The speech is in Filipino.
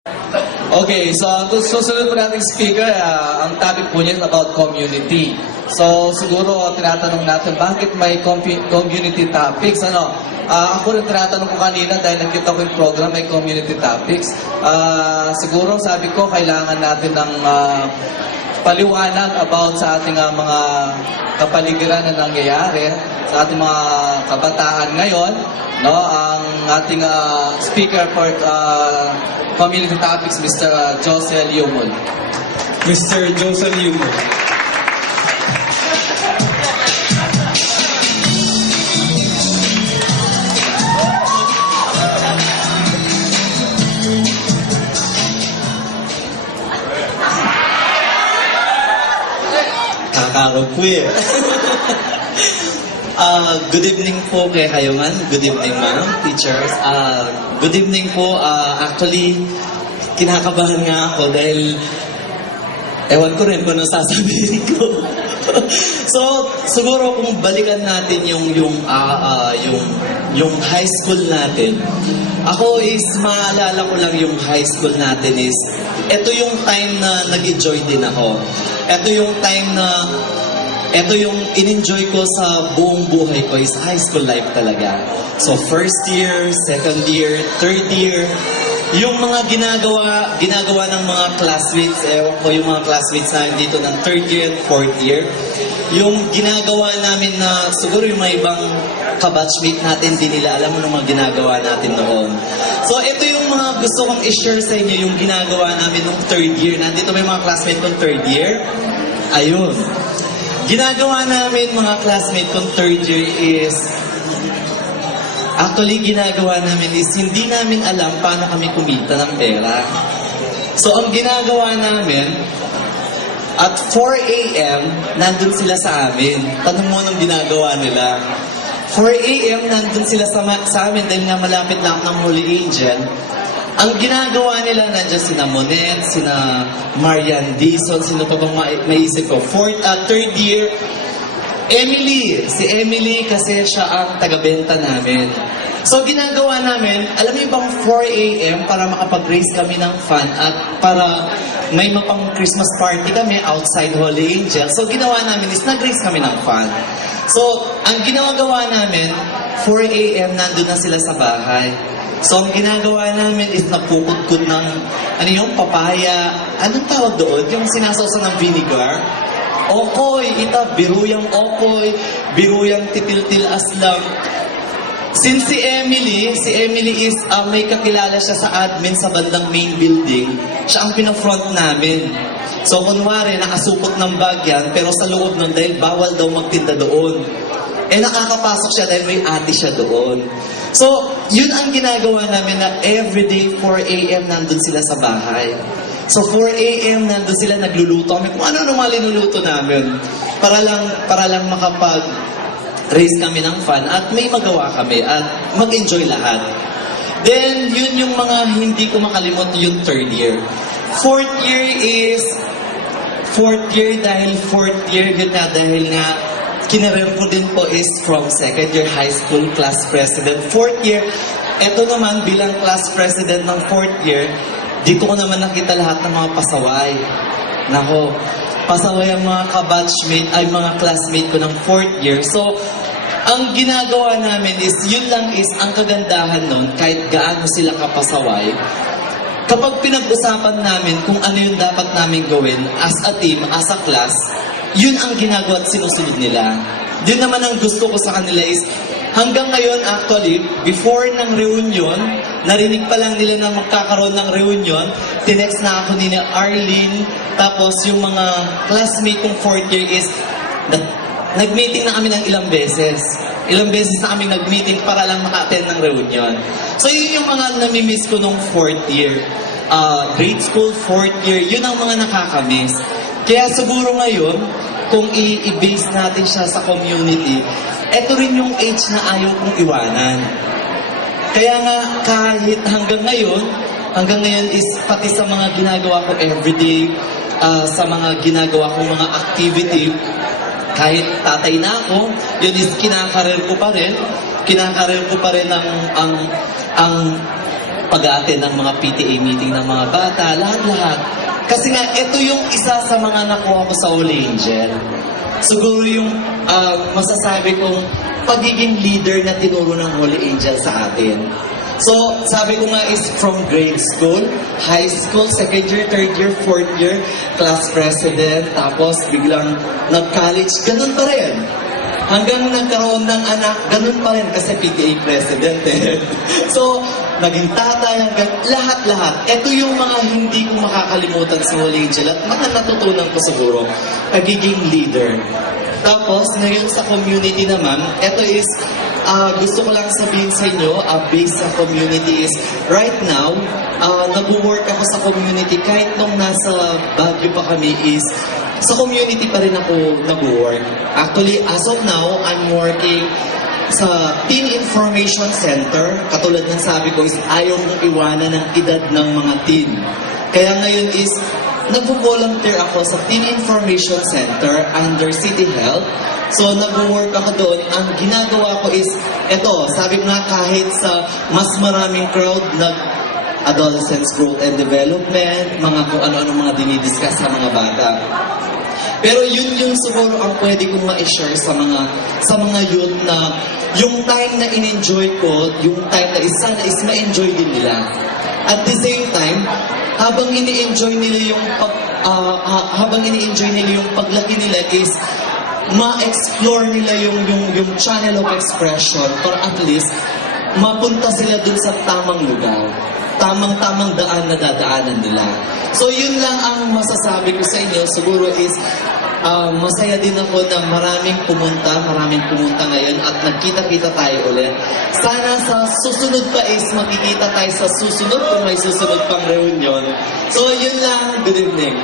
Okay, so ang susunod po nating speaker, ang topic po niya is about community. So siguro tinatanong natin, bakit may community topics? Ako rin tinatanong ko kanina dahil nakita ko yung program, may community topics. Siguro sabi ko, kailangan natin ng paliwanag about sa ating mga kapaligiran na nangyayari, sa ating mga kabataan ngayon. No, ang ating speaker for community topics, Mr. Josel Yumul. Mr. Josel Yumul. Kakarog po eh. Good evening po kay Kayungan. Good evening, ma'am, teachers. Good evening po. Actually, kinakabahan nga ako dahil ewan ko rin kung anong sasabihin ko. So, siguro kung balikan natin yung high school natin. Ako is, maalala ko lang yung high school natin is, ito yung time na nag-enjoy din ako. Ito yung in-enjoy ko sa buong buhay ko is high school life talaga. So first year, second year, third year, yung mga ginagawa ng mga classmates, ewan ko yung mga classmates namin dito ng third year, fourth year, yung ginagawa namin na siguro yung mga ibang kabatchmate natin, di nila alam mo ng mga ginagawa natin noon. So ito yung mga gusto kong i-share sa inyo, yung ginagawa namin nung third year. Nandito may mga classmate kong third year. Ayun. Ginagawa namin mga classmate kong third year is, actually ginagawa namin is, hindi namin alam paano kami kumita ng pera. So ang ginagawa namin, at 4 a.m., nandun sila sa amin. Tanong mo anong ginagawa nila. 4 a.m., nandun sila sa amin dahil nga malapit lang ng Holy Angel. Ang ginagawa nila, nandiyan sina Monet, sina Marian Dizon, sino pa bang maisip ko. Third year, Emily. Si Emily kasi siya ang taga-benta namin. So ginagawa namin, alam mo bang 4 a.m. para makapag-raise kami ng fund at para may mapang Christmas party kami outside Holy Angel. So ginawa namin is nag-raise kami ng fund. So ang ginagawa namin, 4 a.m. nandun na sila sa bahay. So, ang ginagawa namin is napukudkod ng, yung papaya, anong tawag doon? Yung sinasawsa ng vinegar? Okoy, biruyang okoy, biruyang titil-til aslang. Since si Emily is, may kakilala siya sa admin sa bandang main building, siya ang pinafront namin. So, kunwari, nakasupot ng bag yan, pero sa loob nun, dahil bawal daw magtinda doon. Nakakapasok siya dahil may ate siya doon. So, yun ang ginagawa namin na everyday 4 a.m. nandun sila sa bahay. So, 4 a.m. nandun sila nagluluto kami. Kung ano mga linuluto namin. Para lang makapag-raise kami ng fun at may magawa kami at mag-enjoy lahat. Then, yun yung mga hindi ko makalimot yung third year. Fourth year yun na dahil nga kinareer ko din po is from second year high school class president. Fourth year, eto naman bilang class president ng fourth year, dito ko naman nakita lahat ng mga pasaway. Nako, pasaway ang mga kabatchmate, ay mga classmate ko ng fourth year. So, ang ginagawa namin is, yun lang is, ang kagandahan nun, kahit gaano sila kapasaway, kapag pinag-usapan namin kung ano yung dapat namin gawin as a team, as a class, yun ang ginagawa at sinusunod nila. Yun naman ang gusto ko sa kanila is, hanggang ngayon actually, before ng reunion, narinig pa lang nila na magkakaroon ng reunion, tinext na ako ni Arlene, tapos yung mga classmate kong fourth year is, nag-meeting na kami ng ilang beses. Ilang beses na kami nag-meeting para lang maka-attend ng reunion. So yun yung mga nami-miss ko nung fourth year. Grade school, fourth year, yun ang mga nakakamiss. Kaya siguro ngayon, kung i-base natin siya sa community, eto rin yung age na ayaw kong iwanan. Kaya nga, kahit hanggang ngayon is pati sa mga ginagawa ko everyday, sa mga ginagawa ko mga activity, kahit tatay na ako, yun is kinakarir ko pa rin ang pag-aattend ng mga PTA meeting ng mga bata, lahat-lahat. Kasi nga, ito yung isa sa mga nakuha ko sa Holy Angel. Siguro yung masasabi kong pagiging leader na tinuro ng Holy Angel sa atin. So, sabi ko nga is from grade school, high school, second year, third year, fourth year, class president, tapos biglang nag-college, ganun pa rin. Hanggang nagkaroon ng anak, ganun pa rin kasi PTA president eh. So, naging tatay, hanggang lahat-lahat. Ito yung mga hindi ko makakalimutan sa Holy Angel at mga natutunan ko siguro, pagiging leader. Tapos, ngayon sa community naman, ito is, gusto ko lang sabihin sa inyo, based sa community is, right now, nag-work ako sa community kahit nung nasa Baguio pa kami is, sa community pa rin ako nag-work. Actually, as of now, I'm working sa Teen Information Center. Katulad ng sabi ko is, ayaw mong iwanan ng edad ng mga teen. Kaya ngayon is, nag-volunteer ako sa Teen Information Center under City Health. So, nag-work ako doon. Ang ginagawa ko is, eto, sabi ko nga kahit sa mas maraming crowd, adolescents growth and development, mga kung ano-ano mga dinidiscuss sa mga bata. Pero yun yung siguro ang pwede kong ma-share sa mga youth na yung time na in-enjoy ko, yung time na sana is ma-enjoy din nila. At the same time, habang ini-enjoy nila yung paglaki nila is ma-explore nila yung channel of expression para at least mapunta sila dun sa tamang lugar. Tamang daan na dadaanan nila. So yun lang ang masasabi ko sa inyo. Siguro is masaya din ako na maraming pumunta ngayon at nagkita-kita tayo ulit. Sana sa susunod pa is makikita tayo sa susunod kung may susunod pang reunion. So yun lang. Good evening.